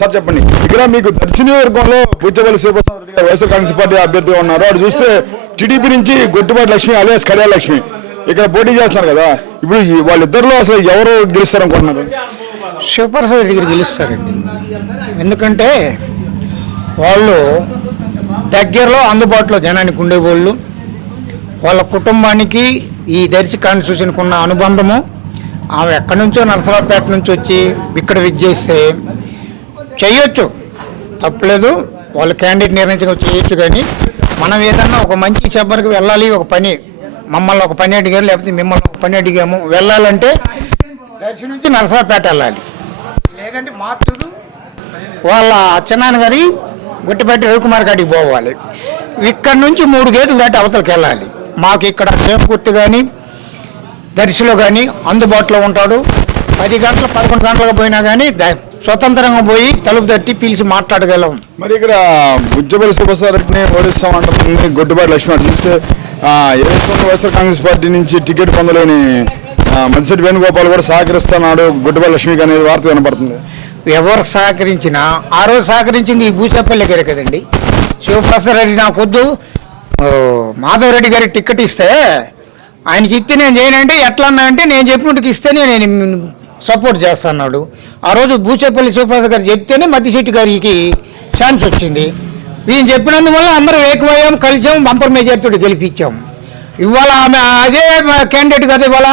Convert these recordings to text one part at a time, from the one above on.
Sir చెప్పండి. ఇక్కడ మీకు దర్శి నియోజకవర్గంలో పూచవల్లి శివప్రసాద్ రెడ్డి గారు వైఎస్ఆర్ కాంగ్రెస్ పార్టీ అభ్యర్థిగా ఉన్నారు. అటు చూస్తే టీడీపీ నుంచి గొట్టిపాటి లక్ష్మి అలియాస్ కళ్యాణ లక్ష్మి. ఇక్కడ పోటీ చేస్తున్నారు కదా. ఇప్పుడు వాళ్ళిద్దరిలో అసలు ఎవరు గెలుస్తారు అనుకుంటున్నారు? శివప్రసాద్ రెడ్డి గారు గెలుస్తారండి. ఎందుకంటే వాళ్ళు దగ్గరలో అందుబాటులో జనానికి ఉండేవాళ్ళు. వాళ్ళ కుటుంబానికి ఈ దర్శి కాన్స్టిట్యూషన్కి ఉన్న అనుబంధము. ఆమె ఎక్కడి నుంచో నరసరావుపేట నుంచి వచ్చి ఇక్కడ విద్యేస్తే చేయొచ్చు. తప్పలేదు. వాళ్ళ క్యాండిడేట్ నిర్ణయించడం చేయొచ్చు కానీ మనం ఏదన్నా ఒక మంచి చెప్పరికి వెళ్ళాలి ఒక పని. మమ్మల్ని ఒక పని అడిగారు లేకపోతే మిమ్మల్ని ఒక పని అడిగాము. వెళ్ళాలంటే దర్శి నుంచి నరసరాపేట వెళ్ళాలి. లేదంటే మార్చుడు వాళ్ళ చిన్నాన్న గారి గుట్టిపట్టి రవికుమార్ గారికి పోవాలి. ఇక్కడ నుంచి మూడు గేట్లు దాటి అవతలకి వెళ్ళాలి. మాకు ఇక్కడ చేమకుర్తి కానీ దర్శిలో కానీ అందుబాటులో ఉంటాడు. పది గంటలు పదకొండు గంటలకు పోయినా కానీ స్వతంత్రంగా పోయి తలుపు తట్టి పిలిచి మాట్లాడగలం. మరి ఇక్కడ బుజ్జపల్లి శివప్రసాద్ రెడ్డిని ఓడిస్తామంటుంది గొడ్డుపాటి లక్ష్మి అటు చూస్తే ఏదైతే వైఎస్ఆర్ కాంగ్రెస్ పార్టీ నుంచి టికెట్ పొందలేని మద్దిశెట్టి వేణుగోపాల్ కూడా సహకరిస్తున్నాడు గొడ్డుపాటి లక్ష్మికి అనేది వార్త వినపడుతుంది. ఎవరు సహకరించినా ఆ రోజు సహకరించింది ఈ భూసేపల్లి గారే కదండి. శివప్రసాద్ రెడ్డి నాకొద్దు. ఓ, మాధవ్ రెడ్డి గారికి టికెట్ ఇస్తే ఆయనకి ఇస్తే నేను చేయనంటే ఎట్లా అన్నా అంటే నేను చెప్పినట్టుకు ఇస్తేనే నేను సపోర్ట్ చేస్తున్నాడు. ఆ రోజు భూచేపల్లి శివప్రసాద్ గారు చెప్తేనే మద్దిశెట్టి గారికి ఛాన్స్ వచ్చింది. ఈయన చెప్పినందువల్ల అందరూ ఏకమయ్యాం కలిసాం బంపర్ మెజార్టీతో గెలిపించాం. ఇవాళ ఆమె అదే క్యాండిడేట్ కదా ఇవాళ.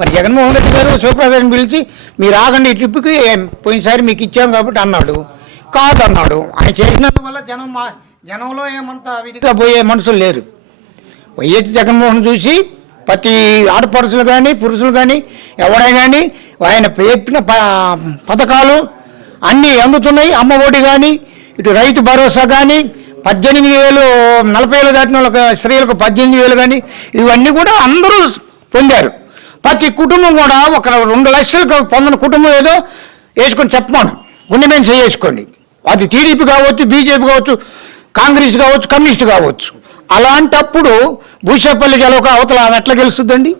మరి జగన్మోహన్ రెడ్డి గారు శివప్రసాద్ని పిలిచి మీరు ఆగండి ఈ ట్రిప్కి పోయినసారి మీకు ఇచ్చాం కాబట్టి అన్నాడు. కాదు అన్నాడు ఆయన చేసినందువల్ల జనం మా జనంలో ఏమంత విధిగా పోయే మనుషులు లేరు. వైఎస్ జగన్మోహన్ చూసి ప్రతి ఆడపడుచులు కానీ పురుషులు కానీ ఎవరైనా కానీ ఆయన చెప్పిన ప పథకాలు అన్నీ అందుతున్నాయి. అమ్మ ఒడి కానీ ఇటు రైతు భరోసా కానీ పద్దెనిమిది వేలు నలభై వేలు దాటిన వాళ్ళకి స్త్రీలకు పద్దెనిమిది వేలు కానీ ఇవన్నీ కూడా అందరూ పొందారు. ప్రతి కుటుంబం కూడా ఒక రెండు లక్షలకు పొందిన కుటుంబం ఏదో వేసుకొని చెప్పమాను. గుండె మీద చేసుకోండి అది టీడీపీ కావచ్చు బీజేపీ కావచ్చు కాంగ్రెస్ కావచ్చు కమ్యూనిస్ట్ కావచ్చు. అలాంటప్పుడు భూషేపల్లి గెలవక అవతల ఆమె ఎట్లా గెలుస్తుందండి?